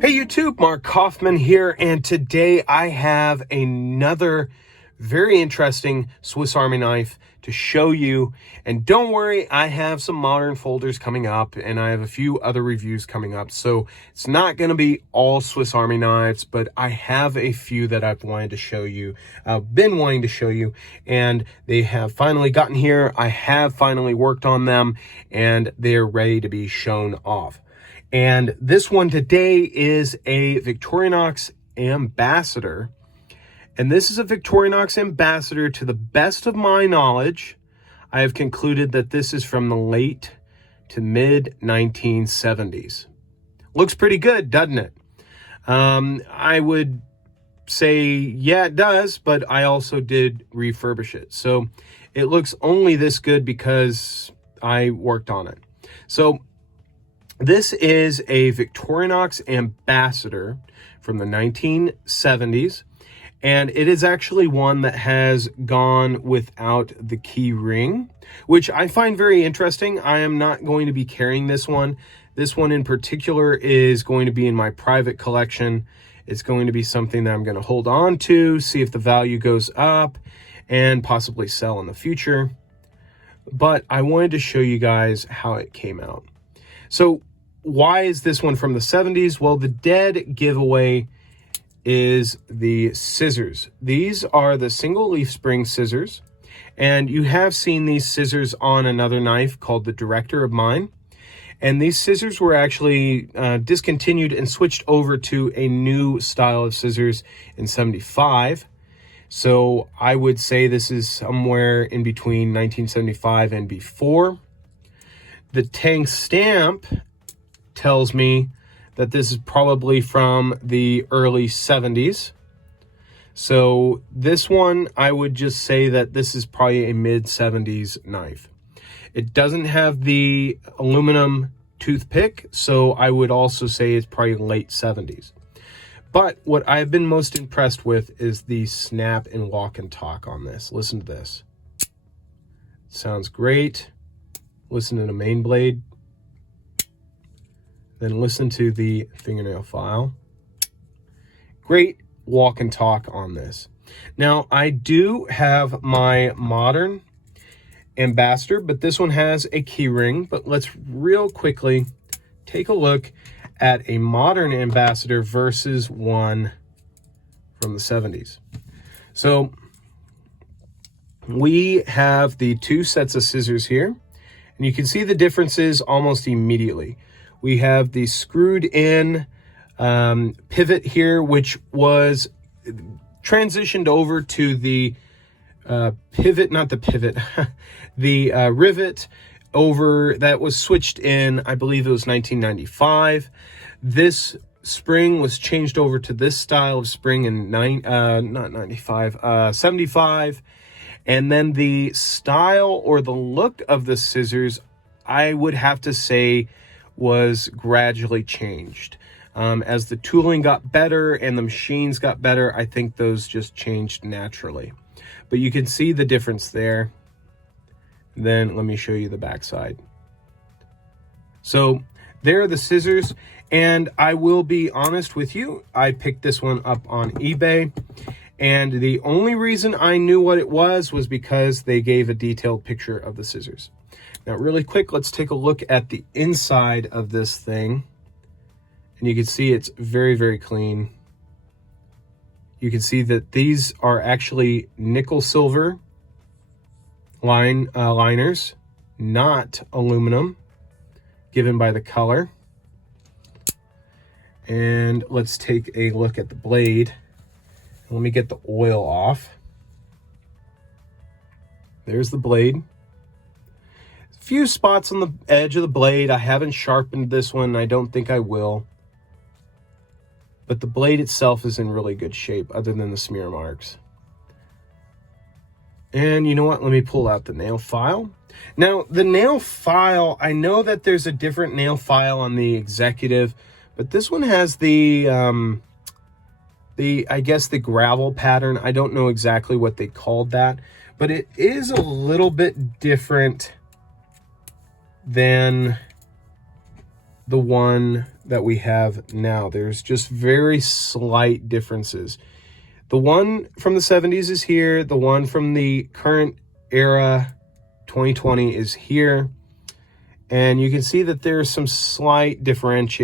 Hey YouTube, Mark Kaufman here, and today I have another very interesting Swiss Army knife to show you. And don't worry, I have some modern folders coming up, and I have a few other reviews coming up. So it's not going to be all Swiss Army knives, but I have a few that I've wanted to show you, been wanting to show you, and they have finally gotten here. I have finally worked on them, and they're ready to be shown off. And this one today is a Victorinox Ambassador. And this is a Victorinox Ambassador. To the best of my knowledge, I have concluded that this is from the late to mid 1970s. Looks pretty good, doesn't it? I would say, yeah, it does, but I also did refurbish it. So it looks only this good because I worked on it. So this is a Victorinox Ambassador from the 1970s, and it is actually one that has gone without the key ring, which I find very interesting. I am not going to be carrying this one. This one in particular is going to be in my private collection. It's going to be something that I'm going to hold on to, see if the value goes up, and possibly sell in the future. But I wanted to show you guys how it came out. So why is this one from the 70s? Well, the dead giveaway is the scissors. These are the single leaf spring scissors, and you have seen these scissors on another knife called the Director of mine. And these scissors were actually discontinued and switched over to a new style of scissors in 75. So I would say this is somewhere in between 1975 and before. The Tang stamp tells me that this is probably from the early 70s. So this one, I would just say that this is probably a mid-70s knife. It doesn't have the aluminum toothpick, so I would also say it's probably late 70s. But what I've been most impressed with is the snap and walk and talk on this. Listen to this. Sounds great. Listen to the main blade. Then listen to the fingernail file. Great walk and talk on this. Now, I do have my modern Ambassador, but this one has a key ring. But let's real quickly take a look at a modern Ambassador versus one from the 70s. So we have the two sets of scissors here, and you can see the differences almost immediately. We have the screwed in pivot here, which was transitioned over to the pivot, not the pivot, the rivet over that was switched in, I believe it was 1995. This spring was changed over to this style of spring in 75. And then the style or the look of the scissors, I would have to say, was gradually changed. As the tooling got better and the machines got better, I think those just changed naturally. But you can see the difference there. Then let me show you the backside. So there are the scissors, and I will be honest with you, I picked this one up on eBay, and the only reason I knew what it was because they gave a detailed picture of the scissors. Now, really quick, let's take a look at the inside of this thing. And you can see it's very, very clean. You can see that these are actually nickel silver liners, not aluminum, given by the color. And let's take a look at the blade. Let me get the oil off. There's the blade. Few spots on the edge of the blade. I haven't sharpened this one. I don't think I will. But the blade itself is in really good shape other than the smear marks. And you know what? Let me pull out the nail file. Now, the nail file, I know that there's a different nail file on the Executive, but this one has I guess the gravel pattern. I don't know exactly what they called that, but it is a little bit different than the one that we have now. There's just very slight differences. The one from the 70s is here. The one from the current era, 2020, is here. And you can see that there's some slight different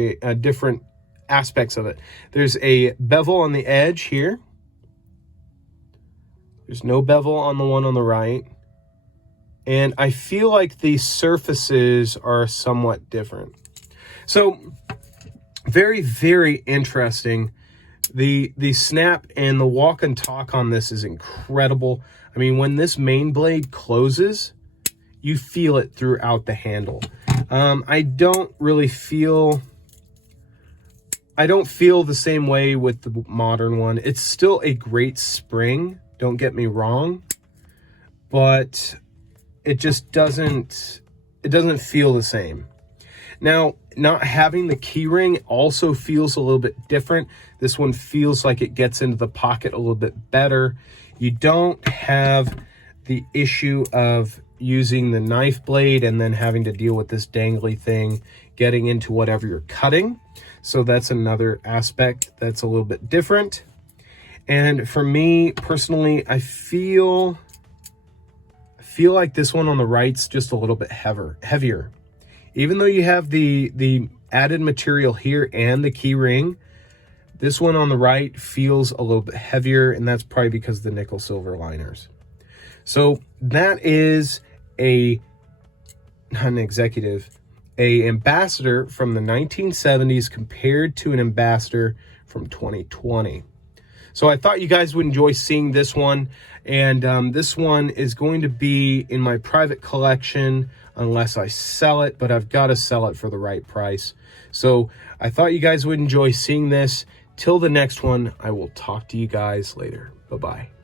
aspects of it. There's a bevel on the edge here. There's no bevel on the one on the right. And I feel like the surfaces are somewhat different. So very, very interesting. The snap and the walk and talk on this is incredible. I mean, when this main blade closes, you feel it throughout the handle. I don't feel the same way with the modern one. It's still a great spring, don't get me wrong, but it just doesn't feel the same. Now, not having the key ring also feels a little bit different. This one feels like it gets into the pocket a little bit better. You don't have the issue of using the knife blade and then having to deal with this dangly thing getting into whatever you're cutting. So that's another aspect that's a little bit different. And for me personally, I feel like this one on the right's just a little bit heavier. Even though you have the added material here and the key ring, this one on the right feels a little bit heavier, and that's probably because of the nickel silver liners. So that is an Ambassador from the 1970s compared to an Ambassador from 2020. So I thought you guys would enjoy seeing this one. And this one is going to be in my private collection unless I sell it, but I've got to sell it for the right price. So I thought you guys would enjoy seeing this. Till the next one, I will talk to you guys later. Bye-bye.